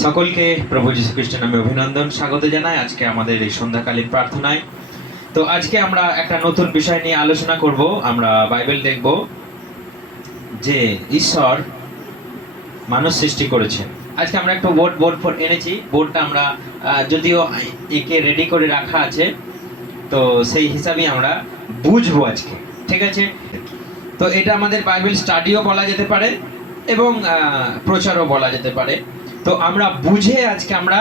সকলকে প্রভু যীশু খ্রিস্টের নামে অভিনন্দন, স্বাগত জানাই আজকে আমাদের এই সন্ধ্যাকালীন প্রার্থনায়। তো আজকে আমরা একটা নতুন বিষয় নিয়ে আলোচনা করব। আমরা বাইবেল দেখব যে ঈশ্বর মানুষ সৃষ্টি করেছেন। আজকে আমরা একটা বোর্ড এনেছি। বোর্ডটা আমরা যদিও একে রেডি করে রাখা আছে, তো সেই হিসাবেই আমরা বুঝবো আজকে, ঠিক আছে? তো এটা আমাদের বাইবেল স্টাডিও বলা যেতে পারে এবং প্রচারও বলা যেতে পারে। তো আমরা বুঝে আজকে আমরা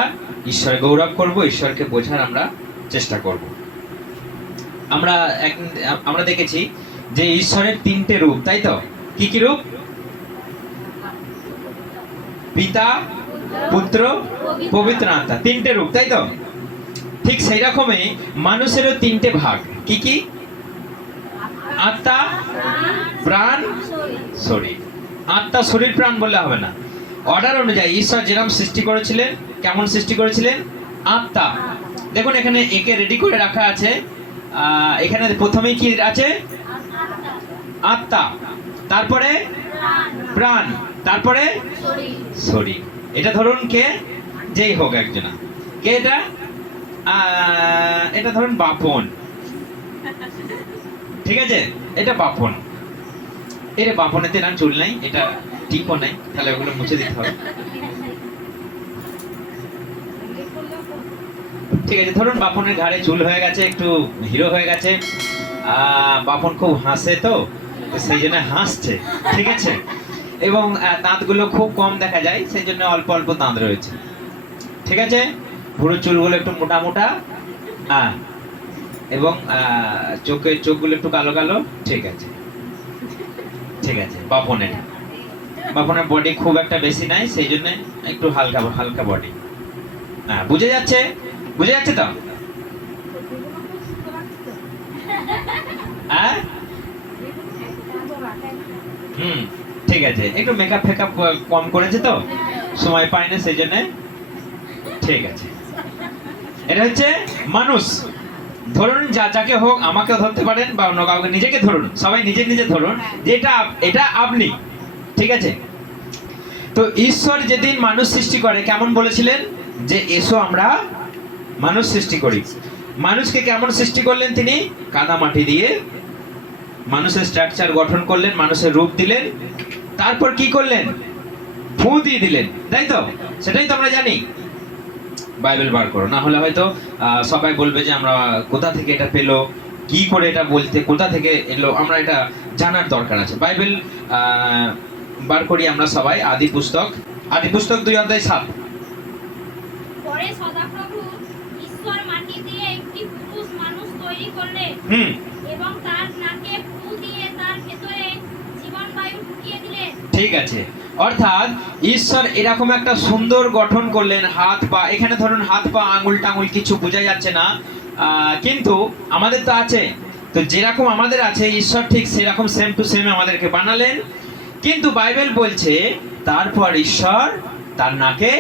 ঈশ্বরের গৌরব করব, ঈশ্বরকে বোঝার আমরা চেষ্টা করব। আমরা দেখেছি যে ঈশ্বরের তিনটে রূপ, তাই তো? কি কি রূপ? পিতা, পুত্র, পবিত্র আত্মা, তিনটে রূপ, তাই তো? ঠিক সেই রকমই মানুষেরও তিনটে ভাগ। কি কি? আত্মা, প্রাণ, শরীর। আত্মা, শরীর, প্রাণ বললে হবে না। অর্ডার অনুযায়ী ঈশ্বর যেরকম সৃষ্টি করেছিলেন, কেমন সৃষ্টি করেছিলেন? আত্মা। দেখুন এখানে একে রেডি করে রাখা আছে। এখানে প্রথমেই কি আছে? আত্মা, তারপরে প্রাণ, তারপরে শরীর। এটা ধরুন কে, যেই হোক একজনা। কে এটা? এটা ধরুন বাপন, ঠিক আছে? এটা বাপন। এটা বাপনেতে না চুল নাই, এটা টিপও নাই, তাহলে ওগুলো মুছে দিতে হবে। ঠিক আছে, ধরুন বাপনের ঘাড়ে চুল হয়ে গেছে, একটু হিরো হয়ে গেছে। বাপন খুব হাসে, তো সেই জন্য হাসছে, ঠিক আছে? এবং দাঁতগুলো খুব কম দেখা যায়, সেই জন্য অল্প অল্প দাঁত রয়েছে, ঠিক আছে? পুরো চুলগুলো একটু মোটা মোটা, এবং চোখগুলো একটু কালো কালো, ঠিক আছে? ঠিক আছে, বাপনের বডি খুব একটা বেশি নাই, সেই জন্য একটু হালকা হালকা বডি। বুঝে যাচ্ছে? বুঝে যাচ্ছে তো? ঠিক আছে, একটু মেকআপ ফেকআপ কম করেছে, তো সময় পায় না, সেই জন্য। ঠিক আছে, এটা হচ্ছে মানুষ। ধরুন যাকে হোক, আমাকেও ধরতে পারেন বা অন্য কাউকে, নিজেকে ধরুন, সবাই নিজে নিজে ধরুন যে এটা আপনি, ঠিক আছে? তো ঈশ্বর যেদিন মানুষ সৃষ্টি করে, কেমন বলেছিলেন? যে এসো আমরা মানুষ সৃষ্টি করি। মানুষকে কেমন সৃষ্টি করলেন তিনি? কাদা মাটি দিয়ে মানুষের স্ট্রাকচার গঠন করলেন, মানুষের রূপ দিলেন, তারপর কি করলেন? ফু দিয়ে দিলেন, তাই তো? সেটাই তো আমরা জানি। বাইবেল বার করো, না হলে হয়তো সবাই বলবে যে আমরা কোথা থেকে এটা পেলো, কি করে এটা বলতে, কোথা থেকে এলো, আমরা এটা জানার দরকার আছে। বাইবেল বার করি আমরা সবাই। আদি পুস্তক 2:7। পরে সদাপ্রভু ঈশ্বর মাটি দিয়ে একটি পুরুষ মানুষ তৈরি করলেন এবং তার নাকে ফু দিয়ে তার ভেতরে জীবন বায়ু ঢুকিয়ে দিলেন। ঠিক আছে, অর্থাৎ ঈশ্বর এরকম একটা সুন্দর গঠন করলেন। হাত পা, এখানে ধরুন হাত পা, আঙুল টাঙুল কিছু বোঝা যাচ্ছে না, কিন্তু আমাদের তো আছে। তো যেরকম আমাদের আছে, ঈশ্বর ঠিক সেরকম সেম টু সেম আমাদেরকে বানালেন। কিন্তু বাইবেল বলছে তারপর ঈশ্বর তার নাকে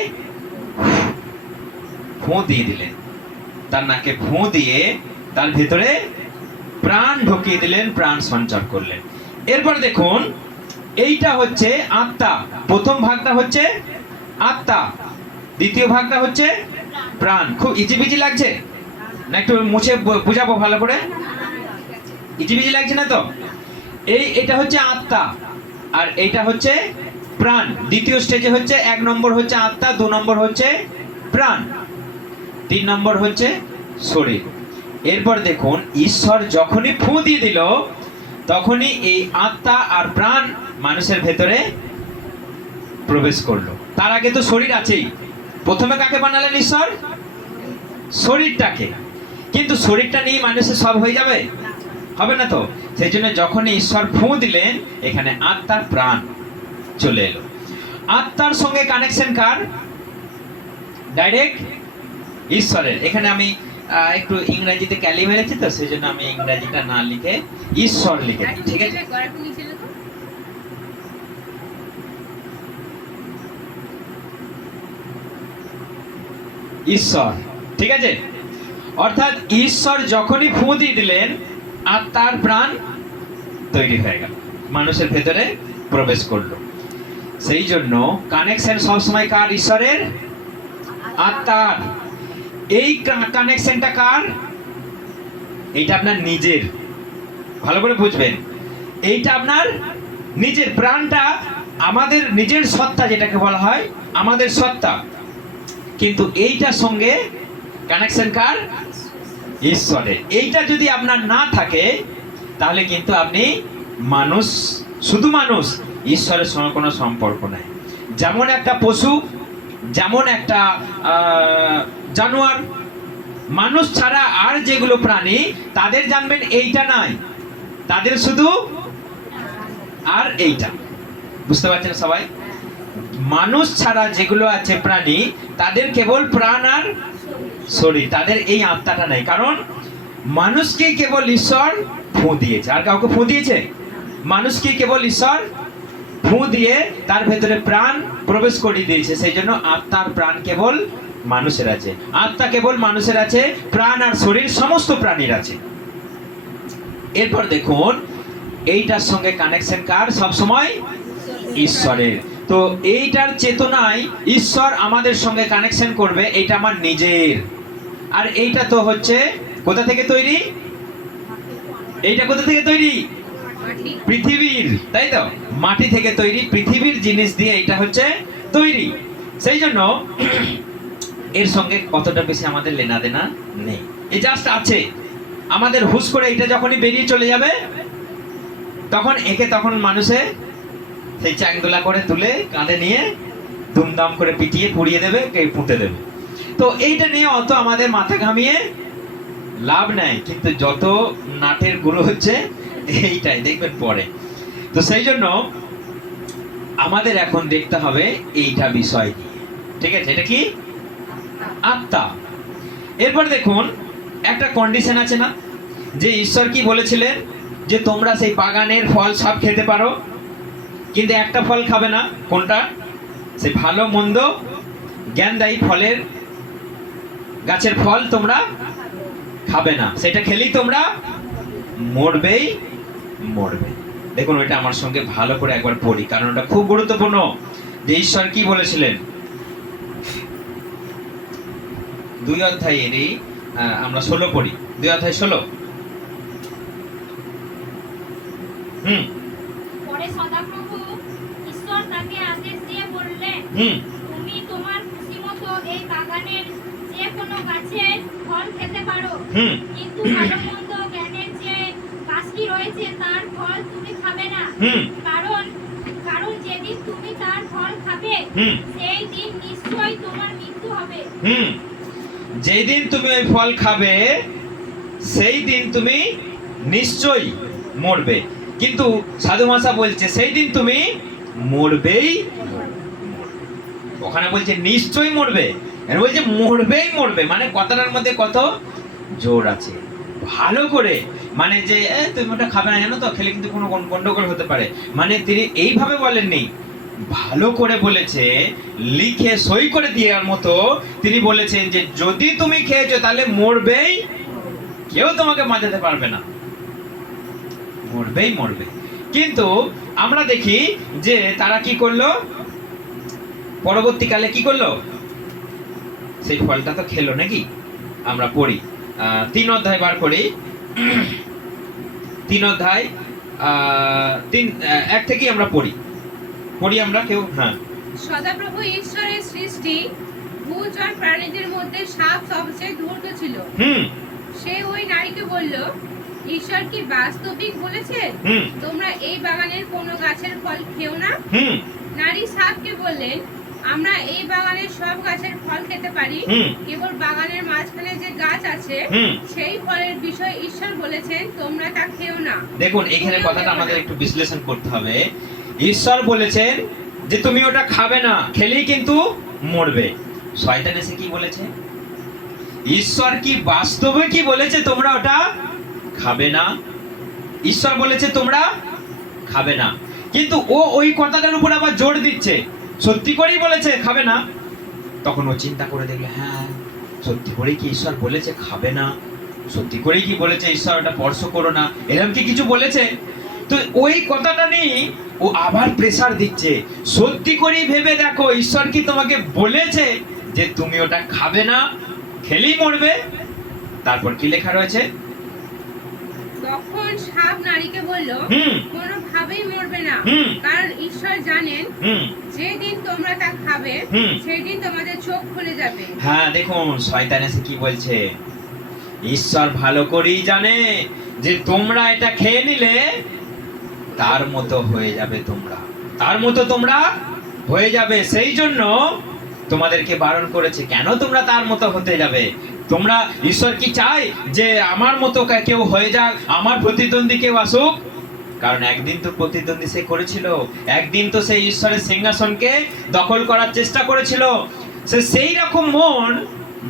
ফু দিয়ে দিলেন। তার নাকে ফু দিয়ে তার ভেতরে প্রাণ ঢুকিয়ে দিলেন, প্রাণ সঞ্চার করলেন। এরপর দেখুন, এইটা হচ্ছে আত্মা। প্রথম ভাগটা হচ্ছে আত্মা, দ্বিতীয় ভাগটা হচ্ছে প্রাণ। খুব ইজিবিজি লাগছে না? একটু মুছে বুঝাবো ভালো করে। ইজিবিজি লাগছে না তো? এটা হচ্ছে আত্মা, আর এইটা হচ্ছে প্রাণ। দ্বিতীয় স্টেজে হচ্ছে 1 নম্বর হচ্ছে আত্মা, 2 নম্বর হচ্ছে প্রাণ, 3 নম্বর হচ্ছে শরীর। এরপর দেখুন, ঈশ্বর যখনই ফু দিয়ে দিল, তখনই এই আত্মা আর প্রাণ মানুষের ভেতরে প্রবেশ করলো। তার আগে তো শরীর আছেই। প্রথমে কাকে বানালেন ঈশ্বর? শরীরটাকে। কিন্তু শরীরটা নিয়ে মানুষের সব হয়ে যাবে? হবে না তো। সেই জন্য যখনই ঈশ্বর ফু দিলেন, এখানে আত্মা প্রাণ চলে এলো। আত্মার সঙ্গে কানেকশন কার? ডাইরেক্ট ঈশ্বরের। এখানে আমি একটু ইংরেজিতে ক্যালি মেরেছি, তো সেই জন্য আমি ইংরেজিটা না লিখে ঈশ্বর লিখেছি, ঠিক আছে? ঈশ্বর, ঠিক আছে? অর্থাৎ ঈশ্বর যখনই ফু দিয়ে দিলেন, আত্মার প্রাণ তৈরি হয়ে গেল, মানুষের ভেতরে প্রবেশ করলো। সেই জন্য কানেকশন সবসময় কার? ঈশ্বরের। আত্মার। এই কানেকশনটা কার? এইটা আপনার নিজের, ভালো করে বুঝবেন। এইটা আপনার নিজের, প্রাণটা আমাদের নিজের সত্তা, যেটাকে বলা হয় আমাদের সত্তা। কিন্তু এইটার সঙ্গে কানেকশন কার? ঈশ্বরের। এইটা যদি আপনার না থাকে তাহলে কিন্তু আপনি মানুষ, শুধু মানুষ, ঈশ্বরের সঙ্গে কোনো সম্পর্ক নাই। যেমন একটা পশু, যেমন একটা জানোয়ার, মানুষ ছাড়া আর যেগুলো প্রাণী, তাদের জানবেন এইটা নাই, তাদের শুধু আর এইটা। বুঝতে পারছেন সবাই? মানুষ ছাড়া যেগুলো আছে প্রাণী, তাদের কেবল প্রাণ আর শরীর, তাদের এই আত্মাটা নাই। কারণ মানুষকে কেবল ঈশ্বর ফুঁ দিয়েছে, আর কাউকে ফুঁ দিয়েছে? মানুষকে কেবল ঈশ্বর ফুঁ দিয়ে তার ভেতরে প্রাণ প্রবেশ করিয়ে দিয়েছে। সেই জন্য আত্মার প্রাণ কেবল মানুষের আছে, আত্মা কেবল মানুষের আছে, প্রাণ আর শরীর সমস্ত প্রাণীর আছে। এরপর দেখুন, এইটার সঙ্গে কানেকশন কার? সব সময় ঈশ্বরের। তো এইটার চেতনায় ঈশ্বর আমাদের সঙ্গে কানেকশন করবে, এটা আমার নিজের। আর এইটা তো হচ্ছে কোথা থেকে তৈরি? এইটা কোথা থেকে তৈরি? পৃথিবীর, তাই তো? মাটি থেকে তৈরি, পৃথিবীর জিনিস দিয়ে এটা হচ্ছে তৈরি। সেই জন্য এর সঙ্গে কতটা বেশি আমাদের লেনা দেনা নেই, এ জাস্ট আছে। আমাদের হুশ করে এটা যখনই বেরিয়ে চলে যাবে, তখন একে তখন মানুষে সেই চ্যাংদোলা করে তুলে কাঁধে নিয়ে দুমদাম করে পিটিয়ে পুড়িয়ে দেবে, কে পুঁতে দেবে। তো এইটা নিয়ে অত আমাদের মাথা ঘামিয়ে লাভ নাই। কিন্তু যত নাটের গুঁড়ো হচ্ছে এইটাই, দেখবেন পরে। তো সেই জন্য আমাদের এখন দেখতে হবে এইটা বিষয় নিয়ে, ঠিক আছে? এটা কি? আত্মা। এরপর দেখুন, একটা কন্ডিশন আছে না, যে ঈশ্বর কি বলেছিলেন যে তোমরা সেই বাগানের ফল সব খেতে পারো, কিন্তু একটা ফল খাবে না। কোনটা? সেই ভালো মন্দ জ্ঞানদায়ী ফলের গাছের ফল তোমরা খাবে না, সেটা খেলেই তোমরা মরবেই মরবে। দেখুন, ওইটা আমার সঙ্গে ভালো করে একবার পড়ি, কারণ ওটা খুব গুরুত্বপূর্ণ। যে ঈশ্বর কি বলেছিলেন 2 অধ্যায়েরই আমরা 16 পড়ি, 2 অধ্যায় 16। পরে সদাপ্রভু ঈশ্বর তাকে আদেশ দিয়ে বললেন, তুমি তোমার খুশিমতো এই বাগানের যে কোনো গাছের ফল খেতে পারো, কিন্তু ভালো মন্দ জ্ঞানের যে গাছটি রয়েছে তার ফল তুমি খাবে না। কারণ যেদিন তুমি তার ফল খাবে সেই দিন নিশ্চয়ই তোমার মৃত্যু হবে। যেই দিন তুমি ওই ফল খাবে সেই দিন তুমি নিশ্চয়ই মরবে। কিন্তু সাধু ভাষা বলছে সেই দিন তুমি মরবেই মরবে। ওখানে বলছে নিশ্চয়ই মরবে, এর বলছে মরবেই মরবে। মানে কথাটার মধ্যে কত জোর আছে, ভালো করে। মানে যে তুমি ওটা খাবে না, জানো তো, খেলে কিন্তু কোনো গন্ডগোল হতে পারে। মানে তিনি এইভাবে বলেননি, ভালো করে বলেছে, লিখে সই করে দেওয়ার মতো তিনি বলেছেন যে যদি তুমি খেয়েছো তাহলে মরবেই, কেউ তোমাকে বাঁচাতে পারবে না, মরবেই মরবে। কিন্তু আমরা দেখি যে তারা কি করলো, পরবর্তীকালে কি করলো, সেই ফলটা তো খেলো নাকি। আমরা পড়ি 3 অধ্যায় বার করি, 3 অধ্যায় 1 থেকেই আমরা পড়ি আমরা কেউ। হ্যাঁ, সদাপ্রভু ঈশ্বরের সৃষ্টি ভূচর প্রাণীদের মধ্যে সাপ সবচেয়ে ধূর্ত ছিল। সে ওই নারীকে বলল, ঈশ্বর কি বাস্তবিক বলেছেন তোমরা এই বাগানের কোনো গাছের ফল খেও না? নারী সাপকে বললেন, আমরা এই বাগানের সব গাছের ফল খেতে পারি, কেবল বাগানের মাঝখানে যে গাছ আছে সেই ফলের বিষয় ঈশ্বর বলেছেন তোমরা তা খেও না। দেখুন, এখানে কথাটা আমাদের একটু বিশ্লেষণ করতে হবে। ঈশ্বর বলেছেন যে তুমি ওটা খাবে না, খেলেই কিন্তু মরবে। শয়তান এসে কি বলেছে? ঈশ্বর কি বাস্তবে কি বলেছে তোমরা ওটা খাবে না? ঈশ্বর বলেছে তোমরা খাবে না, কিন্তু ও ওই কথাটার উপর আবার জোর দিচ্ছে, সত্যি করেই বলেছে খাবে না। তখন ও চিন্তা করে দেখলে, হ্যাঁ সত্যি করেই কি ঈশ্বর বলেছে খাবে না, সত্যি করেই কি বলেছে ঈশ্বর ওটা স্পর্শ করো না, এরকম কি কিছু বলেছে? তো ওই কথাটা নিয়ে ও আবার প্রেসার দিচ্ছে, সত্যি করেই ভেবে দেখো ঈশ্বর কি তোমাকে বলেছে যে তুমি ওটা খাবে না, খেলেই মরবে। তারপর কি লেখা রয়েছে? তখন সাপ নারীকে বলল, হুম। কোনোভাবেই মরবে না, হুম। কারণ ঈশ্বর জানেন হুম। যেদিন তোমরা তা খাবে হুম। সেই দিন তোমাদের চোখ খুলে যাবে। হ্যাঁ, দেখুন শয়তান এসে কি বলছে, ঈশ্বর ভালো করেই জানে যে তোমরা এটা খেয়ে নিলে তার মতো হয়ে যাবে, তোমরা তার মতো তোমরা হয়ে যাবে। সেই জন্য তোমাদেরকে বারণ করেছে। কেন তোমরা তার মতো হতে যাবে? তোমরা, ঈশ্বর কি চায় যে আমার মতো কেউ হয়ে যাক, আমার প্রতিদ্বন্দ্বী কেউ আসুক? কারণ একদিন তো প্রতিদ্বন্দ্বী সে করেছিল, একদিন তো সেই ঈশ্বরের সিংহাসনকে দখল করার চেষ্টা করেছিল। সে সেই রকম মন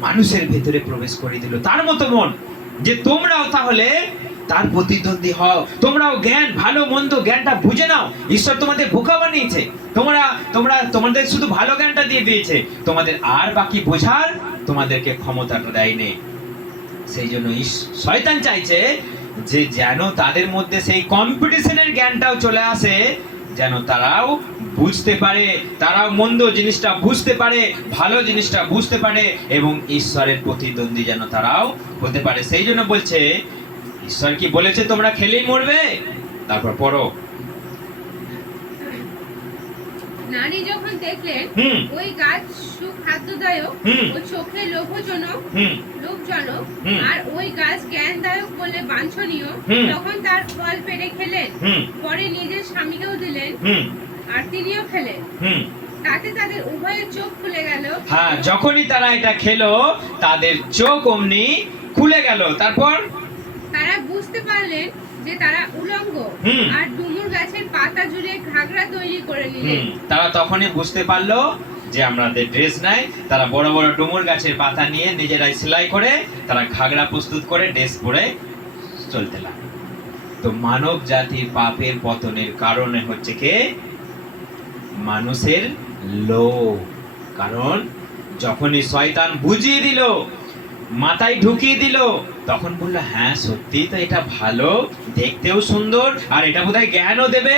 মানুষের ভেতরে প্রবেশ করে দিল, তার মতো মন, যে তোমরাও তাহলে তার প্রতিদ্বন্দ্বী হও, তোমরাও জ্ঞান, ভালো মন্দ জ্ঞানটা বুঝে নাও। ঈশ্বর তোমাদের বোকা বানিয়েছে, তোমাদের শুধু ভালো জ্ঞানটা দিয়ে দিয়েছে, তোমাদের আর বাকি বোঝার তোমাদেরকে ক্ষমতাটা দেয়নি। সেই জন্য শয়তান চাইছে যে যেন তাদের মধ্যে সেই কম্পিটিশনের জ্ঞানটাও চলে আসে, যেন তারাও বুঝতে পারে, তারাও মন্দ জিনিসটা বুঝতে পারে, ভালো জিনিসটা বুঝতে পারে, এবং ঈশ্বরের প্রতিদ্বন্দ্বী যেন তারাও হতে পারে। সেই জন্য বলছে, ঈশ্বর কি বলেছে তোমরা খেলেই মরবে? তারপর পড়ো। নারী যখন দেখলেন হুম। ওই গাছ সুখাদ্যদায়ক হুম। ও চোখে লোভজনক হুম। হুম। আর ওই গাছ জ্ঞানদায়ক বলে বাঞ্ছনীয়, হুম। তখন তার ফল পেড়ে খেলেন। হুম। পরে নিজের স্বামীকেও দিলেন, হুম। আর তিনিও খেলেন। হুম। তাতে তাদের উভয়ের চোখ খুলে গেল। হ্যাঁ, যখনই তারা এটা খেলো তাদের চোখ অমনি খুলে গেল। তারপর তারা বুঝতে পারলেন যে তারা উলঙ্গ, হুম। আর ডুমুর গাছের পাতা জুড়ে ঘাগরা তৈরি করে নিলেন। তারা তখনই বুঝতে পারলো যে আমাদের ড্রেস নাই। তারা বড় বড় ডুমুর গাছের পাতা নিয়ে নিজেরাই সেলাই করে তারা ঘাগরা প্রস্তুত করে ড্রেস পরে চলতে লাগলো। তো মানব জাতির পাপের পতনের কারণে হচ্ছে কে? মানুষের লোভ। কারণ যখনই শয়তান বুঝিয়ে দিল, মাথায় ঢুকিয়ে দিল, তখন বললো হ্যাঁ সত্যি তো এটা ভালো, দেখতেও সুন্দর, আর এটা বোধহয় জ্ঞানও দেবে।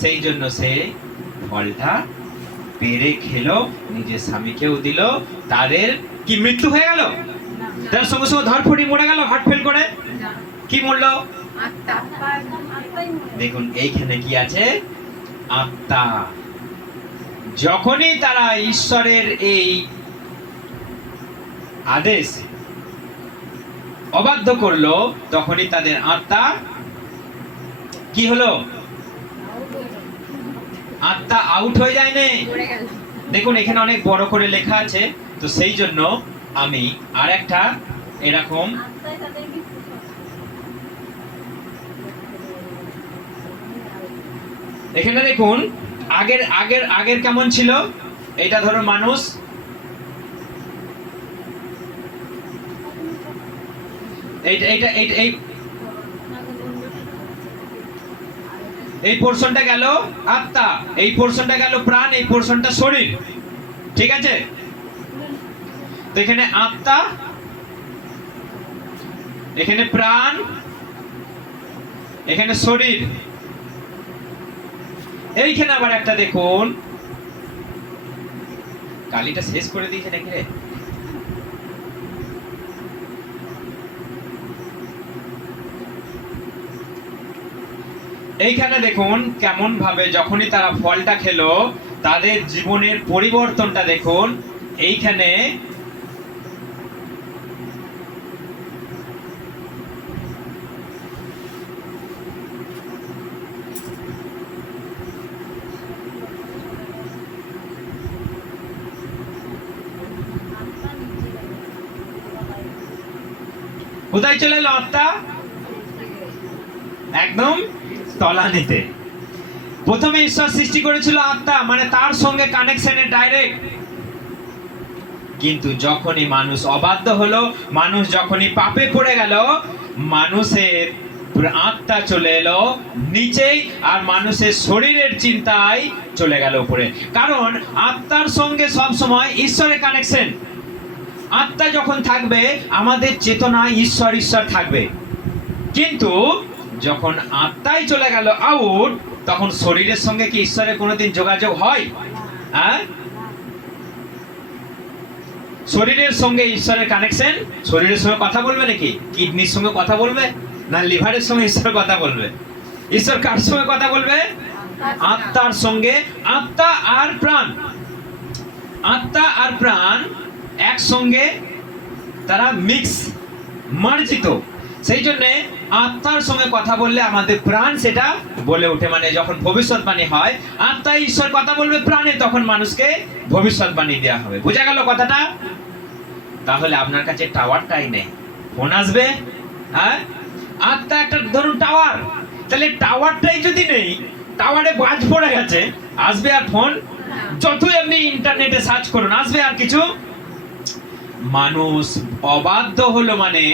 সেই জন্য সে ফলটা পেরে খেলো, নিজের স্বামীকেও দিল। তাদের কি মৃত্যু হয়ে গেল? তার সঙ্গে সঙ্গে ধরফড়ি মরে গেল, হার্ট ফেল করে। কি মরলো? দেখুন এইখানে কি আছে? আত্মা। যখনই তারা ঈশ্বরের এই আদেশ অবাধ্য করলো, তখনই তাদের আত্মা কি হলো? আত্মা আউট হয়ে যায় না। মরে গেল। দেখুন এখানে অনেক বড় করে লেখা আছে, তো সেই জন্য আমি আর একটা এরকম এখানে দেখুন আগের আগের আগের কেমন ছিল? এটা ধরো মানুষ, এইটা এইটা এইটা এই এই পোরশনটা গেল আত্মা, এই পোরশনটা গেল প্রাণ, এই পোরশনটা শরীর। ঠিক আছে? তো এখানে আত্মা, এখানে প্রাণ, এখানে শরীর। এইখানে আবার একটা দেখুন, কালিটা শেষ করে দিয়েছে নাকি রে? এইখানে দেখুন কেমন ভাবে যখনই তারা ফলটা খেলো তাদের জীবনের পরিবর্তনটা দেখুন। এইখানে কোথায় চলে এলো আত্মা? একদম তলানিতে। প্রথমে ঈশ্বর সৃষ্টি করেছিল আত্মা, মানে তার সঙ্গে কানেকশনে ডাইরেক্ট। কিন্তু যখনই মানুষ অবাধ্য হলো, মানুষ যখনই পাপে পড়ে গেল, মানুষের আত্মা চলে এলো নিচেই, আর মানুষের শরীরের চিন্তায় চলে গেল উপরে। কারণ আত্মার সঙ্গে সব সময় ঈশ্বরের কানেকশন। আত্মা যখন থাকবে আমাদের চেতনা ঈশ্বর ঈশ্বর থাকবে। কিন্তু যখন আত্মাই চলে গেল আউট, তখন শরীরের সঙ্গে কি ঈশ্বরের কোনোদিন যোগাযোগ হয়? হ্যাঁ, শরীরের সঙ্গে ঈশ্বরের কানেকশন, শরীরের সঙ্গে কথা বলবে নাকি? কিডনির সঙ্গে কথা বলবে না লিভারের সঙ্গে ঈশ্বর কথা বলবে? ঈশ্বর কার সঙ্গে কথা বলবে? আত্মার সঙ্গে। আত্মা আর প্রাণ, আত্মা আর প্রাণ একসঙ্গে তারা মিক্স, মার্জিত। সেই জন্য আত্মার সঙ্গে কথা বললে আমাদের প্রাণ সেটা বলে ওঠে। মানে যখন ভবিষ্যৎবাণী হয়, আত্মা ঈশ্বর কথা বলবে প্রাণে, তখন মানুষকে ভবিষ্যৎবাণী দেওয়া হবে। বোঝা গেল কথাটা? তাহলে আপনার কাছে টাওয়ারটাই নেই, ফোন আসবে? হ্যাঁ, আত্মা একটা ধরুন টাওয়ার, তাহলে টাওয়ারটাই যদি নেই, টাওয়ারে বাজ পড়ে গেছে, আসবে আর ফোন? যতই আপনি ইন্টারনেটে সার্চ করুন, আসবে আর কিছু? মানুষ অবাধ্য হলো, মানে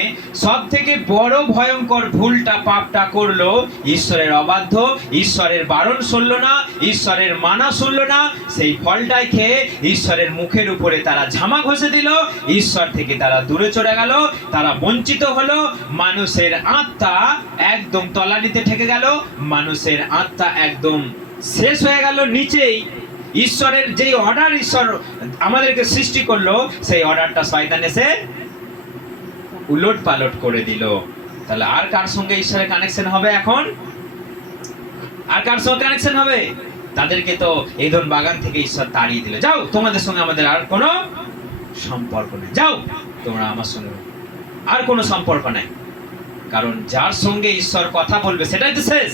সব থেকে বড় ভয়ঙ্কর ভুলটা, পাপটা করলো, ঈশ্বরের অবাধ্য, ঈশ্বরের বারণ শুনলো না, ঈশ্বরের মানা শুনলো না, সেই ফলটাই খেয়ে ঈশ্বরের মুখের উপরে তারা ঝামা ঘষে দিল, ঈশ্বর থেকে তারা দূরে চলে গেল, তারা বঞ্চিত হলো। মানুষের আত্মা একদম তলানিতে ঠেকে গেল, মানুষের আত্মা একদম শেষ হয়ে গেল নিচেই। ঈশ্বরের যেই অর্ডার ঈশ্বর আমাদেরকে সৃষ্টি করলো, সেই অর্ডারটা শয়তান এসে উলট পালট করে দিল। তাহলে আর কার সঙ্গে ঈশ্বরের কানেকশন হবে এখন? আর কার সঙ্গে কানেকশন হবে? তাদেরকে তো এদন বাগান থেকে ঈশ্বর তাড়িয়ে দিল, যাও তোমাদের সঙ্গে আমাদের আর কোনো সম্পর্ক নেই, যাও তোমরা আমার সঙ্গে, আর কোনো সম্পর্ক নাই। কারণ যার সঙ্গে ঈশ্বর কথা বলবে সেটাই তো শেষ,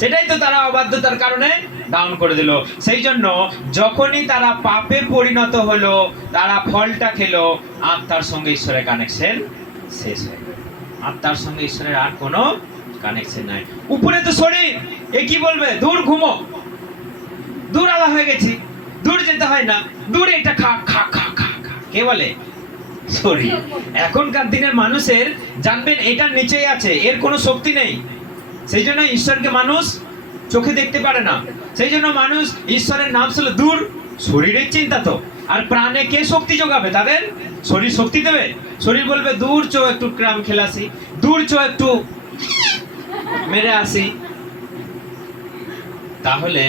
সেটাই তো তারা অবাধ্যতার কারণে ডাউন করে দিল। সেই জন্য যখনই তারা পাপে পরিণত হলো, তারা ফলটা খেলো, আত্মার সঙ্গে ঈশ্বরের কানেকশন শেষ হয়ে গেল। আত্মার সঙ্গে ঈশ্বরের আর কোনো কানেকশন নাই। উপরে তো শরীর, এ কি বলবে? দূর ঘুমো, দূর আলা হয়ে গেছি, দূর যেতে হয় না, দূর এটা খা খা খা খা খা, কে বলে? শরীর। এখনকার দিনের মানুষের জানবেন এটার নিচেই আছে, এর কোনো শক্তি নেই। সেই জন্য ঈশ্বরকে মানুষ চোখে দেখতে পারে না। সেই জন্য মানুষ ঈশ্বরের নাম শুনলে দূর, শরীরের চিন্তা তো। আর প্রাণে কে শক্তি যোগাবে তাদের? শরীর শক্তি দেবে? শরীর বলবে দূর চো একটু ক্রাম খেলাসি, দূর চো একটু মেরে আসি। তাহলে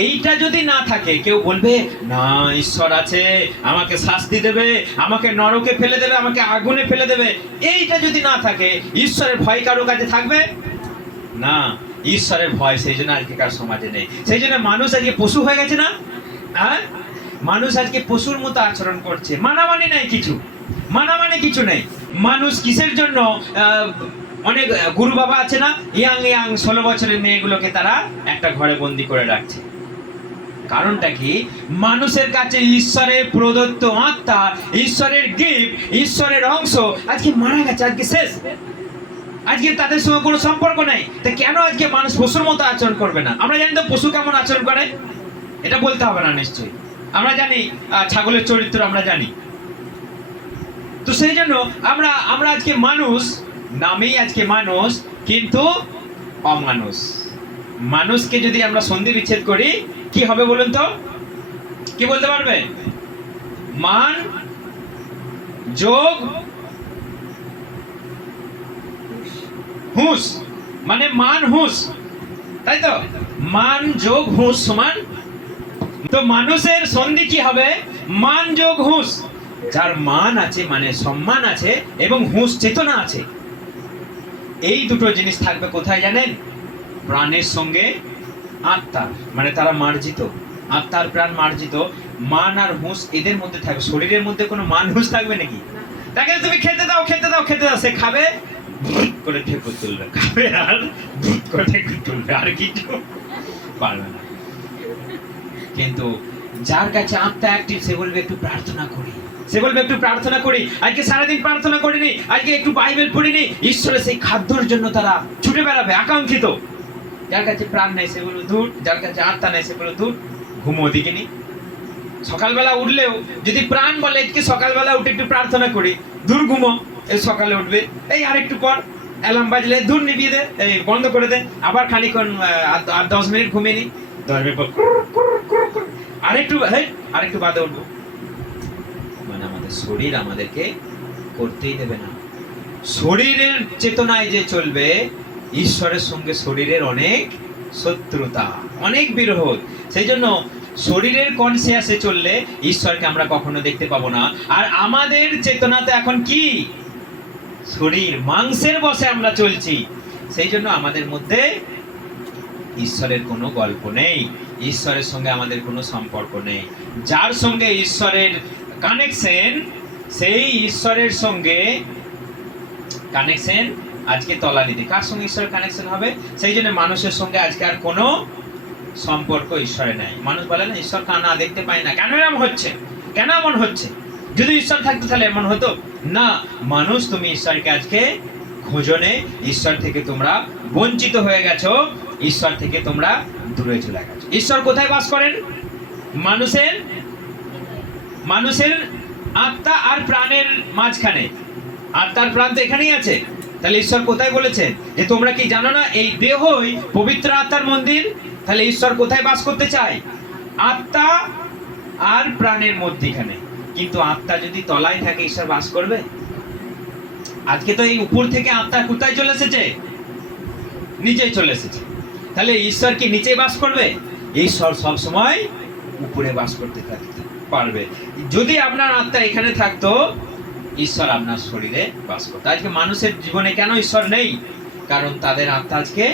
এইটা যদি না থাকে, কেউ বলবে না ঈশ্বর আছে, আমাকে শাস্তি দেবে, আমাকে নরকে ফেলে দেবে, আমাকে আগুনে ফেলে দেবে, এইটা যদি না থাকে, ঈশ্বরের ভয় কারো কাছে থাকবে না। ঈশ্বরের ভয় সেই জন্য আজকেকার সমাজে নেই। সেই জন্য মানুষ আজকে পশু হয়ে গেছে না? হ্যাঁ, মানুষ আজকে পশুর মতো আচরণ করছে, মানামানি নাই কিছু, মানামানি কিছু নেই। মানুষ কিসের জন্য অনেক গুরু বাবা আছে না, ইয়াং 16 বছরের মেয়েগুলোকে তারা একটা ঘরে বন্দি করে রাখছে। কারণটা কি? মানুষের কাছে ঈশ্বরের প্রদত্ত আত্মা, ঈশ্বরের গিফট, ঈশ্বরের অংশ আজকে মারা গেছে, আজকে শেষ। আজকে তাদের সঙ্গে কোনো সম্পর্ক নেই। তা কেন আজকে মানুষ পশুর মতো আচরণ করবে না? আমরা জানি তো পশু কেমন আচরণ করে, এটা বলতে হবে না নিশ্চয়ই। আমরা জানি ছাগলের চরিত্র আমরা জানি। তো সেই জন্য আমরা আজকে মানুষ নামেই আজকে মানুষ, কিন্তু অমানুষ। মানুষকে যদি আমরা সন্ধি বিচ্ছেদ করি কি হবে বলুন তো? কি বলতে পারবে? মান যোগ হুঁশ, মানে মান হুঁশ, তাই তো? মান যোগ হুঁশ সমান। তো মানুষের সন্ধি কি হবে? মান যোগ হুঁশ। যার মান আছে, মানে সম্মান আছে, এবং হুঁশ চেতনা আছে, এই দুটো জিনিস থাকবে কোথায় জানেন? প্রাণের সঙ্গে আত্মা, মানে তারা মার্জিত, আত্মার প্রাণ মার্জিত। মান আর হুঁশ এদের মধ্যে থাকবে। শরীরের মধ্যে কোনো মান হুঁশ থাকবে নাকি? তাকে তুমি খেতে দাও, খেতে দাও, খেতে দাও, সে খাবে, করে ঠেকুর তুলবে, খাবে আর করে ঠেকুর তুলবে, আর কিছু পারবে না। কিন্তু যার কাছে আত্মা অ্যাক্টিভ, সে বলবে একটু প্রার্থনা করি, সে বলবে একটু প্রার্থনা করি, আজকে সারাদিন প্রার্থনা করিনি, আজকে একটু বাইবেল পড়িনি, ঈশ্বরের সেই খাদ্যর জন্য তারা ছুটে বেড়াবে, আকাঙ্ক্ষিত। যার কাছে প্রাণ নেই সে বলবে দূর, যার কাছে আত্মা নেই সে বলবে দূর, ঘুমো দিকে নি। সকালবেলা উঠলেও যদি প্রাণ বলে আজকে সকালবেলা উঠে একটু প্রার্থনা করি, দূর ঘুমো, এই সকালে উঠবে, এই আরেকটু পর অ্যালার্ম বাজলে দূর নিভিয়ে দে, এই বন্ধ করে দে, আবার খানিক্ষণ 10 মিনিট ঘুমিয়ে নি, 10 মিনিট পর আরেকটু বাদে উঠবো। মানে আমাদের শরীর আমাদেরকে করতেই দেবে না। শরীরের চেতনায় যে চলবে, ঈশ্বরের সঙ্গে শরীরের অনেক শত্রুতা, অনেক বিরোধ। সেই জন্য শরীরের কনসিয়াসে চললে ঈশ্বরকে আমরা কখনো দেখতে পাবো না। আর আমাদের চেতনাতে এখন কি, শরীর মাংসের বশে আমরা চলছি। সেই জন্য আমাদের মধ্যে ঈশ্বরের কোনো গল্প নেই, ঈশ্বরের সঙ্গে আমাদের কোনো সম্পর্ক নেই। যার সঙ্গে ঈশ্বরের কানেকশন, সেই ঈশ্বরের সঙ্গে কানেকশন আজকে তলানিতে। কার সঙ্গে ঈশ্বরের কানেকশন হবে? সেই জন্য মানুষের সঙ্গে আজকে আর কোনো সম্পর্ক ঈশ্বরে নাই। মানুষ বলে না, ঈশ্বর না দেখতে পায় না, কেন এমন হচ্ছে, কেন এমন হচ্ছে? যদি ঈশ্বর থাকতো তাহলে এমন হতো না। মানুষ, তুমি ঈশ্বরকে আজকে খোঁজনে, ঈশ্বর থেকে তোমরা বঞ্চিত হয়ে গেছো, ঈশ্বর থেকে তোমরা দূরে চলে গেছো। ঈশ্বর কোথায় বাস করেন? মানুষের আত্মা আর প্রাণের মাঝখানে। আত্মার প্রাণ তো এখানেই আছে। তাহলে ঈশ্বর কোথায় বলেছেন যে তোমরা কি জানো না এই দেহই পবিত্র আত্মার মন্দির? তাহলে ঈশ্বর কোথায় বাস করতে চায়? আত্মা আর প্রাণের মধ্যখানে। কিন্তু আত্মা যদি তলায় থাকে, ঈশ্বর বাস করবে? আজকে তো এই উপর থেকে আত্মা কোথায় চলে এসেছে? নিচে চলে এসেছে। তাহলে ঈশ্বর কি নিচে বাস করবে? ঈশ্বর সব সময় উপরে বাস করতে পারবে। যদি আপনার আত্মা এখানে থাকতো, ঈশ্বর আপনার শরীরে বাস করতো। আজকে মানুষের জীবনে কেন ঈশ্বর নেই? কারণ তাদের আত্মা আজকে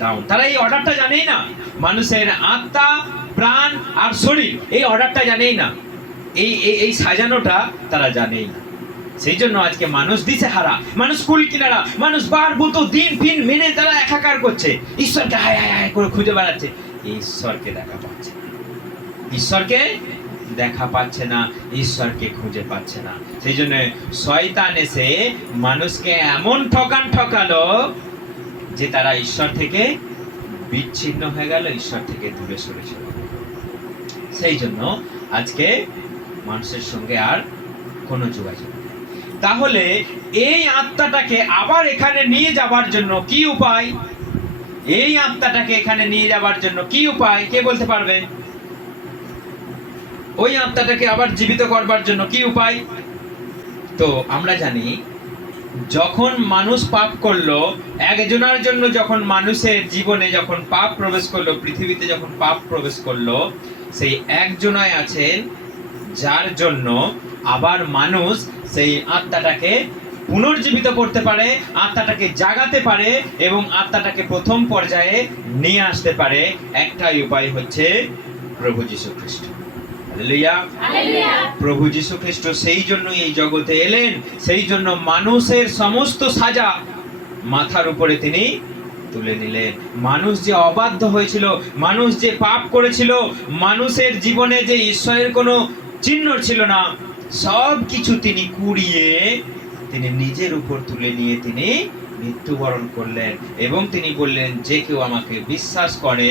ডাউন। তারা এই অর্ডারটা জানেই না। মানুষের আত্মা, প্রাণ আর শরীর, এই অর্ডারটা জানেই না, এই সাজানোটা তারা জানেই না। সেই জন্য আজকে মানুষ দিশেহারা, মানুষ কুল কিনারা, মানুষ বারবুতো দিন ফিন মেনে তারা একাকার করছে। ঈশ্বরকে হায় হায় হায় করে খুঁজে বেড়াচ্ছে, ঈশ্বরকে দেখা পাচ্ছে, ঈশ্বরকে দেখা পাচ্ছে না, ঈশ্বরকে খুঁজে পাচ্ছে না। সেই জন্য শয়তান এসে মানুষকে এমন ঠকালো যে তারা ঈশ্বর থেকে বিচ্ছিন্ন হয়ে গেল, ঈশ্বর থেকে দূরে সরে চলে গেল। সেই জন্য আজকে মানুষের সঙ্গে আর কোনো যোগাযোগ নেই। তাহলে এই আত্মাটাকে আবার এখানে নিয়ে যাবার জন্য কি উপায়? এই আত্মাটাকে এখানে নিয়ে যাবার জন্য কি উপায়? কে বলতে পারবে? ওই আত্মাটাকে আবার জীবিত করবার জন্য কি উপায়? তো আমরা জানি, যখন মানুষ পাপ করলো, একজনের জন্য যখন মানুষের জীবনে যখন পাপ প্রবেশ করলো, পৃথিবীতে যখন পাপ প্রবেশ করলো, সেই একজনাই আছেন যার জন্য আবার মানুষ সেই আত্মাটাকে পুনর্জীবিত করতে পারে, আত্মাটাকে জাগাতে পারে এবং আত্মাটাকে প্রথম পর্যায়ে নিয়ে আসতে পারে। একটাই উপায় হচ্ছে প্রভু যীশু খ্রিস্ট। Hallelujah, hallelujah. প্রভু যীশু খ্রিস্ট সেই জন্য এই জগতে এলেন, সেই জন্য মানুষের সমস্ত সাজা মাথার উপরে তিনি তুলে নিলেন। মানুষ যে অবাধ্য হয়েছিল, মানুষ যে পাপ করেছিল, মানুষের জীবনে যে ঈশ্বরের কোনো চিহ্ন ছিল না, সব কিছু তিনি কুড়িয়ে তিনি নিজের উপর তুলে নিয়ে তিনি মৃত্যুবরণ করলেন এবং তিনি বললেন, যে কেউ আমাকে বিশ্বাস করে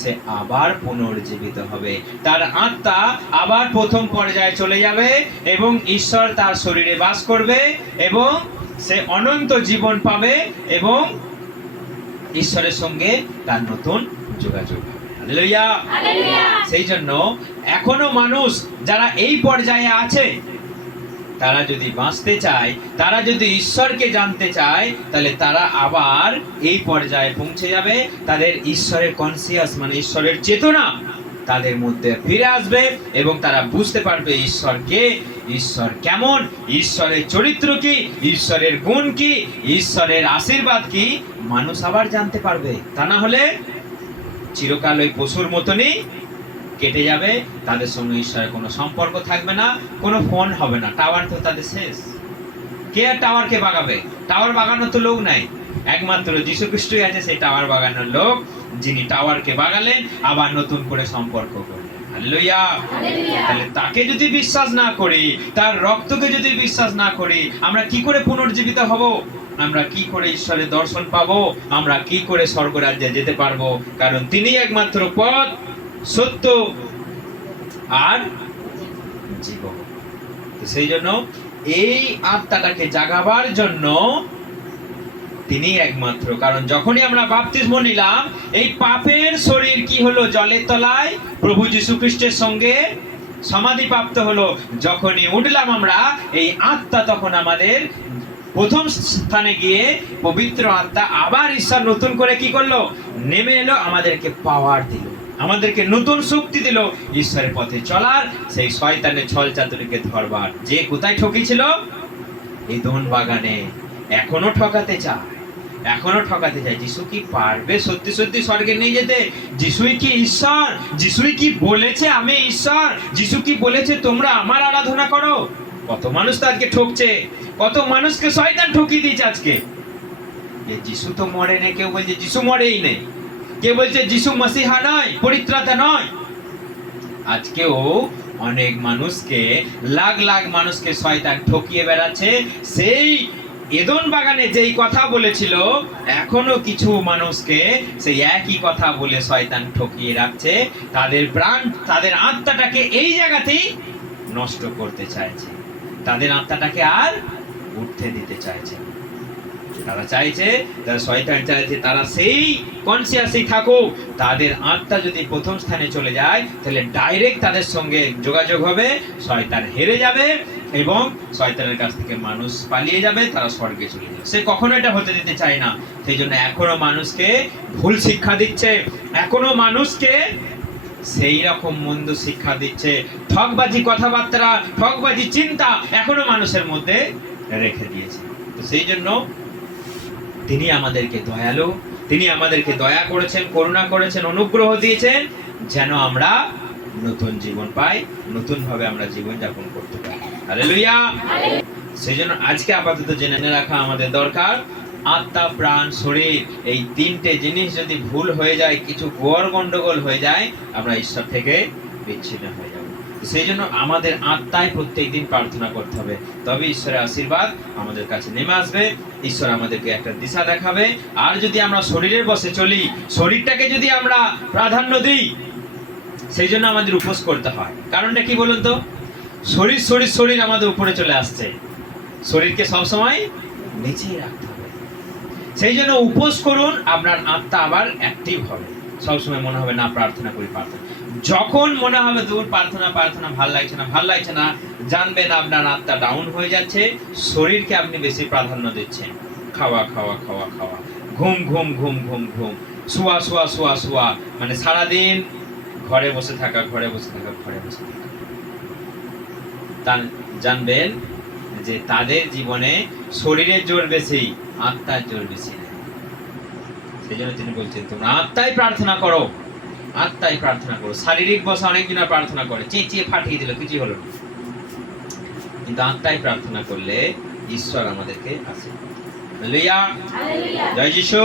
সে আবার পুনর্জীবিত হবে, তার আত্মা আবার প্রথম পর্যায়ে চলে যাবে এবং ঈশ্বর তার শরীরে বাস করবে এবং সে অনন্ত জীবন পাবে এবং ঈশ্বরের সঙ্গে তার নতুন যোগাযোগ হবে। Hallelujah, hallelujah. সেই জন্য এখনো মানুষ যারা এই পর্যায়ে আছে, তারা যদি বাঁচতে চায়, তারা যদি ঈশ্বরকে জানতে চায়, তাহলে তারা আবার এই পর্যায়ে পৌঁছে যাবে। তাদের ঈশ্বরের কনসিয়াস মানে ঈশ্বরের চেতনা তাদের মধ্যে ফিরে আসবে এবং তারা বুঝতে পারবে ঈশ্বর কে, ঈশ্বর কেমন, ঈশ্বরের চরিত্র কি, ঈশ্বরের গুণ কি, ঈশ্বরের আশীর্বাদ কি, মানুষ আবার জানতে পারবে। তা না হলে চিরকাল ওই পশুর মতনই কেটে যাবে, তাদের সঙ্গে ঈশ্বরের কোনো সম্পর্ক থাকবে না, কোনো ফোন হবে না, টাওয়ার তো তাদের শেষ। কে আর টাওয়ারকে বাগাবে? টাওয়ার বাগানোর তো লোক নাই, একমাত্র যীশু খ্রিস্টই আছে সেই টাওয়ার বাগানোর লোক, যিনি টাওয়ারকে বাগালেন আবার নতুন করে সম্পর্ক করলেন। Hallelujah, hallelujah. তাহলে তাকে যদি বিশ্বাস না করি, তার রক্তকে যদি বিশ্বাস না করি, আমরা কি করে পুনর্জীবিত হব? আমরা কি করে ঈশ্বরের দর্শন পাবো? আমরা কি করে স্বর্গরাজ্যে যেতে পারবো? কারণ তিনি একমাত্র পথ, সত্য আর জীবন। সেই জন্য এই আত্মাটাকে জাগাবার জন্য তিনি একমাত্র। কারণ যখনই আমরা বাপ্তিস্ম নিলাম, এই পাপের শরীর কি হলো? জলের তলায় প্রভু যীশু খ্রিস্টের সঙ্গে সমাধি প্রাপ্ত হলো। যখনই উঠলাম আমরা, এই আত্মা তখন আমাদের প্রথম স্থানে গিয়ে পবিত্র আত্মা আবার ঈশ্বর নতুন করে কি করলো? নেমে এলো, আমাদেরকে পাওয়ার দিল, আমাদেরকে নতুন শক্তি দিল ঈশ্বরের পথে চলার, সেই শয়তানের ছল চাতুরিকে ধরবার। যে কোথায় ঠকিয়েছিল? এদন বাগানে। এখনো ঠকাতে চায়, এখনো ঠকাতে চায়। যিশু কি পারবে সত্যি সত্যি স্বর্গে নিয়ে যেতে? যিশুই কি ঈশ্বর? যিশুই কি বলেছে আমি ঈশ্বর? যিশু কি বলেছে তোমরা আমার আরাধনা করো? কত মানুষ তো আজকে ঠকছে, কত মানুষকে শয়তান ঠকিয়ে দিয়েছে আজকে। যে যিশু তো মরে নেই, কেউ বলছে যিশু মরেই নেই, কেউ বলছে যিশু মসিহা নয়, পরিত্রাতা নয়। আজকেও অনেক মানুষকে, লাখ লাখ মানুষকে শয়তান ঠকিয়ে বেড়াচ্ছে। সেই এদন বাগানে যেই কথা বলেছিল, এখনো কিছু মানুষকে সেই একই কথা বলে শয়তান ঠকিয়ে রাখছে। তাদের প্রাণ, তাদের আত্মাটাকে এই জায়গাতেই নষ্ট করতে চাইছে, তাদের আত্মাটাকে আর উঠতে দিতে চাইছে। তারা চাইছে, তারা শয়তান চাইছে তারা সেই কনসিয়াসই থাকুক। তাদের আত্মা যদি প্রথম স্থানে চলে যায়, তাহলে ডাইরেক্ট তাদের সঙ্গে যোগাযোগ হবে, শয়তান হেরে যাবে এবং শয়তানের কাছ থেকে মানুষ পালিয়ে যাবে, তারা স্বর্গে চলে যাবে। সে কখনো এটা হতে দিতে চায় না। সেই জন্য এখনো মানুষকে ভুল শিক্ষা দিচ্ছে, এখনো মানুষকে সেই রকম মন্দ শিক্ষা দিচ্ছে। ঠকবাজি কথাবার্তা, ঠকবাজি চিন্তা এখনো মানুষের মধ্যে রেখে দিয়েছে। তো সেই জন্য তিনি আমাদেরকে দয়ালু, তিনি আমাদেরকে দয়া করেছেন, করুণা করেছেন, অনুগ্রহ দিয়েছেন, যেন আমরা নতুন জীবন পাই, নতুন ভাবে আমরা জীবন যাপন করতে পারি। হালেলুয়া। সেই জন্য আজকে আপাতত জেনে রাখা আমাদের দরকার, আত্মা, প্রাণ, শরীর, এই তিনটে জিনিস যদি ভুল হয়ে যায়, কিছু গন্ডগোল হয়ে যায়, আমরা ঈশ্বর থেকে বিচ্ছিন্ন হয়ে যাব। সেই জন্য আমাদের আত্মায় প্রত্যেকদিন প্রার্থনা করতে হবে, তবে ঈশ্বরের আশীর্বাদ আমাদের কাছে নেমে আসবে, ঈশ্বর আমাদেরকে একটা দিশা দেখাবে। আর যদি আমরা শরীরের বসে চলি, শরীরটাকে যদি আমরা প্রাধান্য দিই, সেই জন্য আমাদের উপোস করতে হয়। কারণটা কি বলুন তো? শরীর শরীর শরীর আমাদের উপরে চলে আসছে, শরীরকে সবসময় নিচেই রাখতে হবে। সেই জন্য উপোস করুন, আপনার আত্মা আবার অ্যাক্টিভ হবে। সবসময় মনে হবে না প্রার্থনা করি, প্রার্থনা। যখন মনে হবে দূর প্রার্থনা প্রার্থনা ভাল লাগছে না, ভাল লাগছে না, জানবেন আপনার আত্মা ডাউন হয়ে যাচ্ছে, শরীরকে আপনি বেশি প্রাধান্য দিচ্ছেন। খাওয়া খাওয়া খাওয়া খাওয়া, ঘুম ঘুম ঘুম ঘুম ঘুম, শোয়া শোয়া শোয়া শোয়া, মানে সারাদিন ঘরে বসে থাকা, ঘরে বসে থাকা, ঘরে বসে থাকা। তা জানবেন যে তাদের জীবনে শরীরের জোর বেশি, আত্মার জোর বেশি। সেই জন্য তিনি বলছেন তোমরা আত্মায় প্রার্থনা করো, আত্মায় প্রার্থনা করো। শারীরিক বসে অনেকজনা প্রার্থনা করে, চেঁচিয়ে ফাটিয়ে দিল, কিছু হলো না। কিন্তু আত্মায় প্রার্থনা করলে ঈশ্বর আমাদেরকে আসে। হালেলুয়া, জয় যিশু।